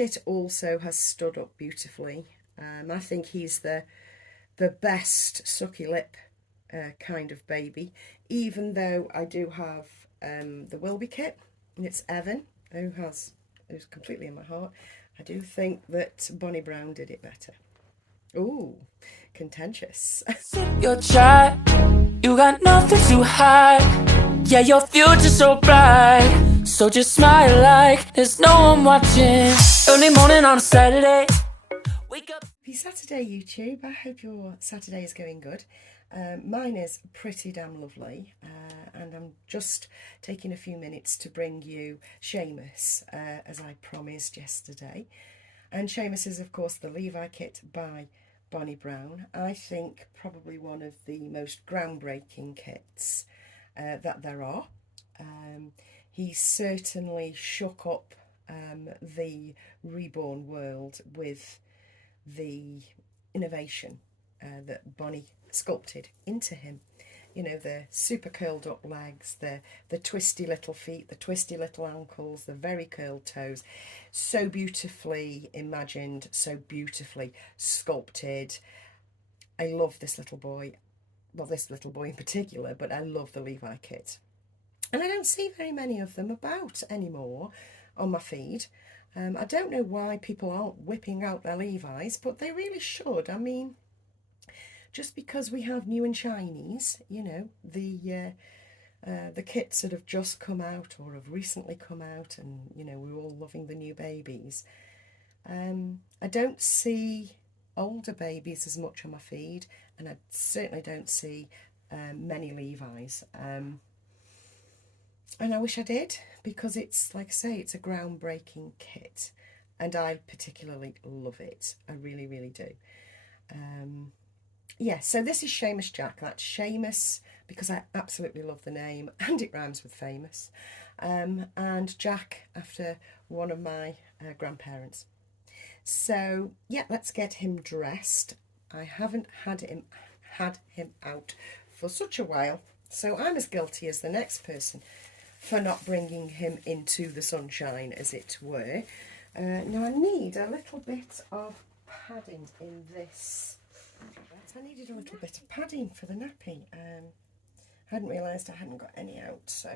kit also has stood up beautifully. I think he's the best sucky lip kind of baby, even though I do have the Wilby kit, and it's Evan who's completely in my heart. I do think that Bonnie Brown did it better. Ooh, contentious. You're shy, you got nothing to hide. Yeah, your future's so bright, so just smile like there's no one watching. Early morning on a Saturday, wake up. Happy Saturday, YouTube. I hope your Saturday is going good. Mine is pretty damn lovely, and I'm just taking a few minutes to bring you Seamus, as I promised yesterday. And Seamus is, of course, the Levi kit by Bonnie Brown. I think probably one of the most groundbreaking kits that there are. He certainly shook up the Reborn world with the innovation that Bonnie sculpted into him. You know, the super curled up legs, the twisty little feet, the twisty little ankles, the very curled toes. So beautifully imagined, so beautifully sculpted. I love this little boy. Well, this little boy in particular, but I love the Levi kit. And I don't see very many of them about anymore on my feed. I don't know why people aren't whipping out their Levi's, but they really should. I mean, just because we have new and shinies, you know, the kits that have just come out or have recently come out, and you know, we're all loving the new babies. I don't see older babies as much on my feed, and I certainly don't see many Levi's. And I wish I did, because it's, like I say, it's a groundbreaking kit, and I particularly love it. I really, really do. Yeah, so this is Seamus Jack. That's Seamus because I absolutely love the name and it rhymes with famous. And Jack after one of my grandparents. So yeah, let's get him dressed. I haven't had him out for such a while, so I'm as guilty as the next person for not bringing him into the sunshine, as it were. Now I need a little bit of padding in this. I needed a little bit of padding for the nappy. I hadn't realised I hadn't got any out, so,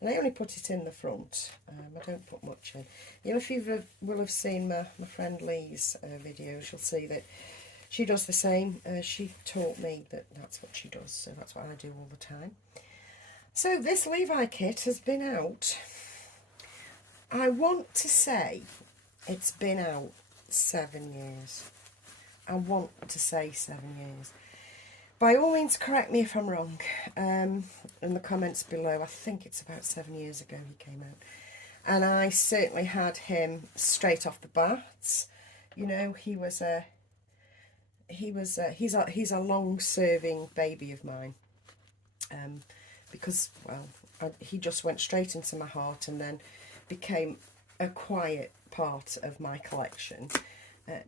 and I only put it in the front. I don't put much in. You know, if you will have seen my friend Lee's videos, you'll see that she does the same. She taught me that that's what she does, so that's what I do all the time. So this Levi kit has been out. I want to say it's been out 7 years. I want to say 7 years. By all means, correct me if I'm wrong. In the comments below, I think it's about 7 years ago he came out. And I certainly had him straight off the bat. You know, he's a long-serving baby of mine. Because, well, he just went straight into my heart and then became a quiet part of my collection.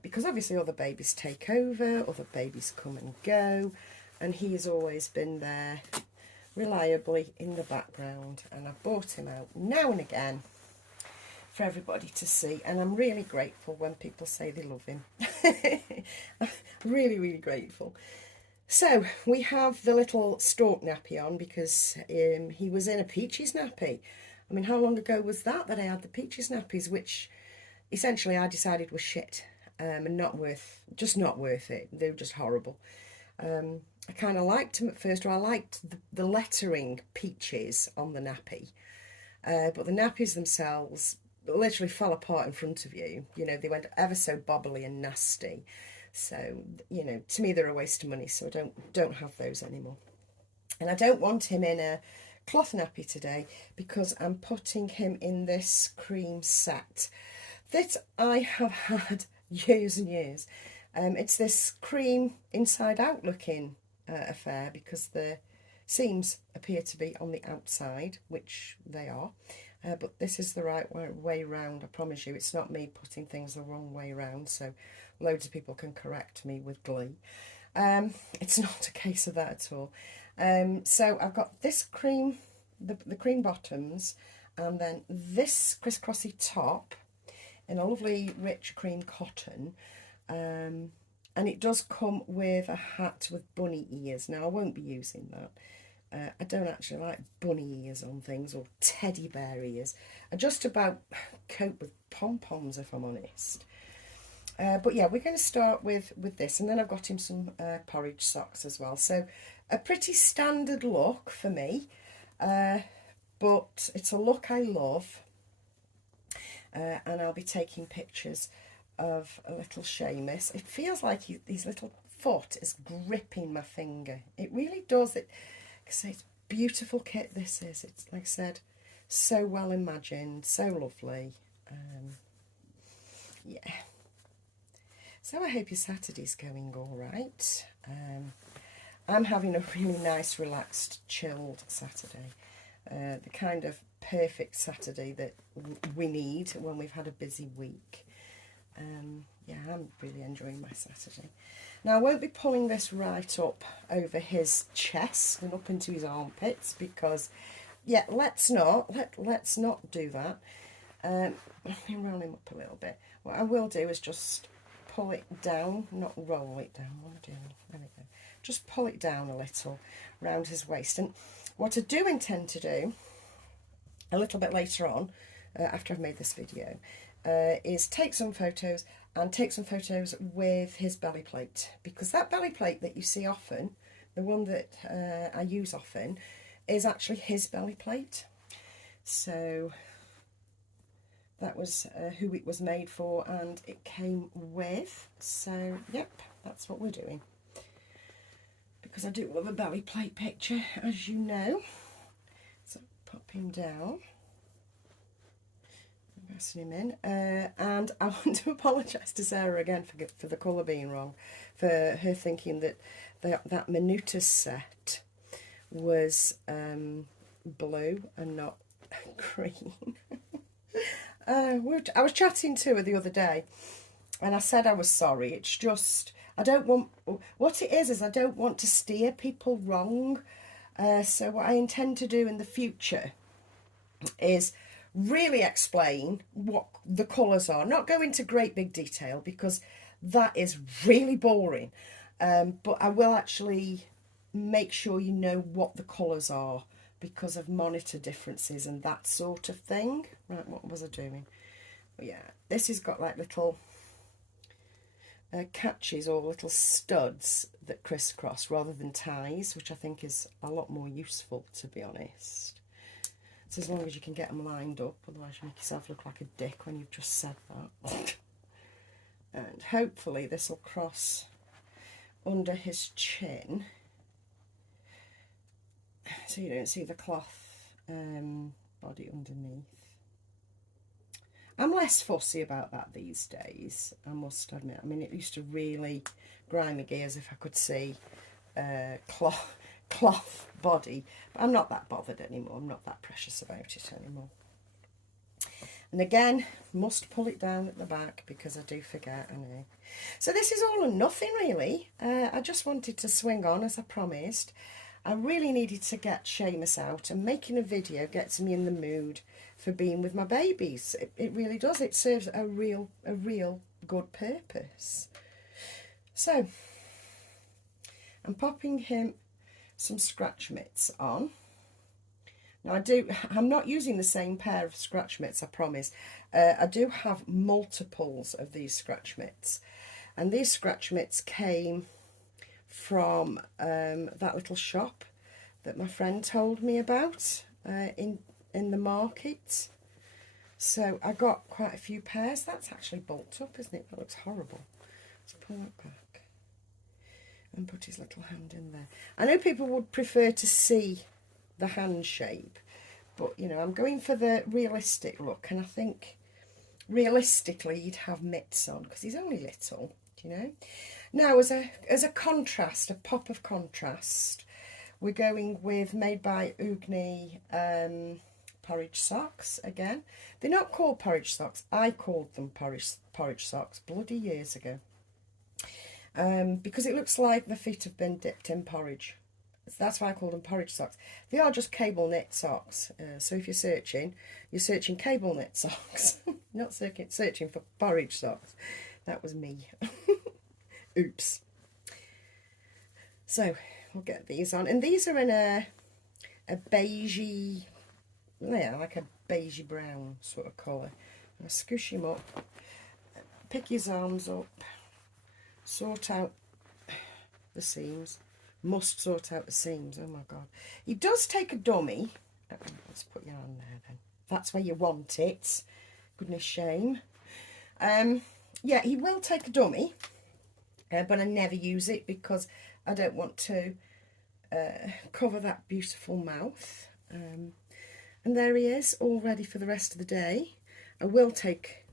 Because obviously other babies take over, other babies come and go, and he has always been there reliably in the background, and I've brought him out now and again for everybody to see, and I'm really grateful when people say they love him. Really, really grateful. So we have the little stork nappy on because he was in a Peaches nappy. I mean, how long ago was that I had the Peaches nappies, which essentially I decided was shit. And not worth it. They were just horrible. I kind of liked them at first, or I liked the lettering Peaches on the nappy. But the nappies themselves literally fell apart in front of you. You know, they went ever so bobbly and nasty. So, you know, to me they're a waste of money, so I don't have those anymore. And I don't want him in a cloth nappy today because I'm putting him in this cream set that I have had years and years. It's this cream inside out looking affair because the seams appear to be on the outside, which they are, but this is the right way round. I promise you, it's not me putting things the wrong way round, so loads of people can correct me with glee. It's not a case of that at all. So I've got this cream, the cream bottoms, and then this crisscrossy top in a lovely rich cream cotton. And it does come with a hat with bunny ears. Now, I won't be using that. I don't actually like bunny ears on things, or teddy bear ears. I just about cope with pom-poms, if I'm honest. But yeah, we're going to start with this, and then I've got him some porridge socks as well. So a pretty standard look for me, but it's a look I love. And I'll be taking pictures of a little Seamus. It feels like his little foot is gripping my finger. It really does. It's a beautiful kit, this is. It's, like I said, so well imagined, so lovely. Yeah. So I hope your Saturday's going all right. I'm having a really nice, relaxed, chilled Saturday. The kind of perfect Saturday that we need when we've had a busy week. Yeah, I'm really enjoying my Saturday. Now, I won't be pulling this right up over his chest and up into his armpits because, yeah, let's not do that. Let me roll him up a little bit. What I will do is just pull it down, not roll it down. What am I doing? There we go. Just pull it down a little around his waist. And what I do intend to do a little bit later on, after I've made this video, is take some photos with his belly plate, because that belly plate that you see often, the one that I use often, is actually his belly plate. So that was who it was made for, and it came with. So yep, that's what we're doing, because I do love a belly plate picture, as you know. So pop him down, pressing him in, and I want to apologise to Sarah again for the colour being wrong, for her thinking that that Minuta set was blue and not green. I was chatting to her the other day, and I said I was sorry. It's just, I don't want, what it is I don't want to steer people wrong. So what I intend to do in the future is really explain what the colours are. Not go into great big detail, because that is really boring. But I will actually make sure you know what the colours are, because of monitor differences and that sort of thing. Right, what was I doing? Well, yeah, this has got like little catches or little studs that crisscross rather than ties, which I think is a lot more useful, to be honest. So as long as you can get them lined up, otherwise you make yourself look like a dick when you've just said that. And hopefully this will cross under his chin, so you don't see the cloth body underneath. I'm less fussy about that these days, I must admit. I mean, it used to really grind my gears if I could see cloth body, but I'm not that bothered anymore. I'm not that precious about it anymore. And again, must pull it down at the back, because I do forget, I know. So this is all or nothing, really. I just wanted to swing on, as I promised. I really needed to get Seamus out, and making a video gets me in the mood for being with my babies. It really does. It serves a real good purpose. So I'm popping him some scratch mitts on. Now I'm not using the same pair of scratch mitts, I promise. I do have multiples of these scratch mitts, and these scratch mitts came from that little shop that my friend told me about in the market. So I got quite a few pairs. That's actually bulked up, isn't it? That looks horrible. Let's pull it back and put his little hand in there. I know people would prefer to see the hand shape, but you know, I'm going for the realistic look, and I think realistically you'd have mitts on, because he's only little, you know. Now, as a contrast, a pop of contrast, we're going with Made by Ugni porridge socks again. They're not called porridge socks. I called them porridge socks bloody years ago, because it looks like the feet have been dipped in porridge. That's why I call them porridge socks. They are just cable knit socks. So if you're searching cable knit socks. Not searching for porridge socks. That was me. Oops. So we'll get these on. And these are in a beigey, yeah, like a beigey brown sort of colour. And I scoosh him up, pick his arms up, sort out the seams. Must sort out the seams, oh my god. He does take a dummy. Let's put your hand there then. That's where you want it. Goodness shame. Yeah, he will take a dummy, but I never use it because I don't want to cover that beautiful mouth. And there he is, all ready for the rest of the day. I will take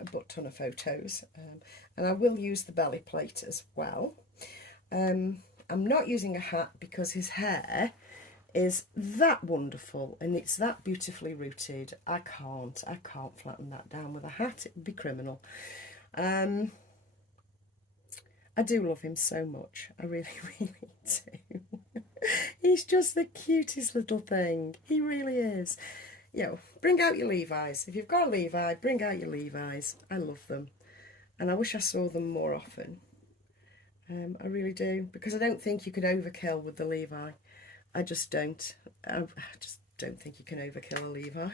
a butt ton of photos, and I will use the belly plate as well. I'm not using a hat because his hair is that wonderful and it's that beautifully rooted. I can't flatten that down with a hat. It would be criminal. I do love him so much. I really, really do. He's just the cutest little thing. He really is. You know, bring out your Levi's. If you've got a Levi, bring out your Levi's. I love them. And I wish I saw them more often. I really do, because I don't think you can overkill with the Levi. I just don't. I just don't think you can overkill a Levi.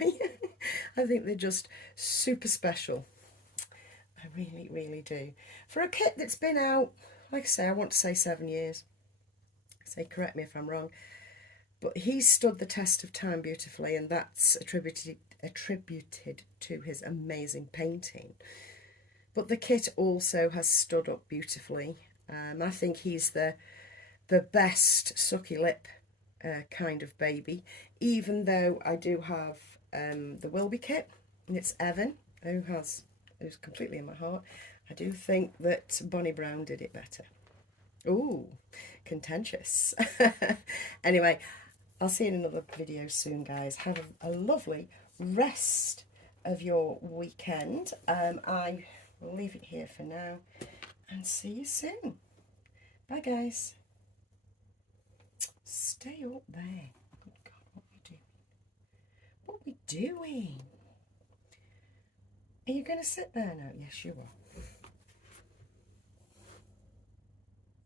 I think they're just super special. I really, really do. For a kit that's been out, like I say, I want to say 7 years. Say, correct me if I'm wrong. But he's stood the test of time beautifully, and that's attributed to his amazing painting. But the kit also has stood up beautifully. I think he's the best sucky lip kind of baby, even though I do have the Wilby kit, and it's Evan who's completely in my heart. I do think that Bonnie Brown did it better. Ooh, contentious. Anyway, I'll see you in another video soon, guys. Have a lovely rest of your weekend. I will leave it here for now. And see you soon. Bye, guys. Stay up there. Good God, what are we doing? What are we doing? Are you going to sit there now? Yes, you are.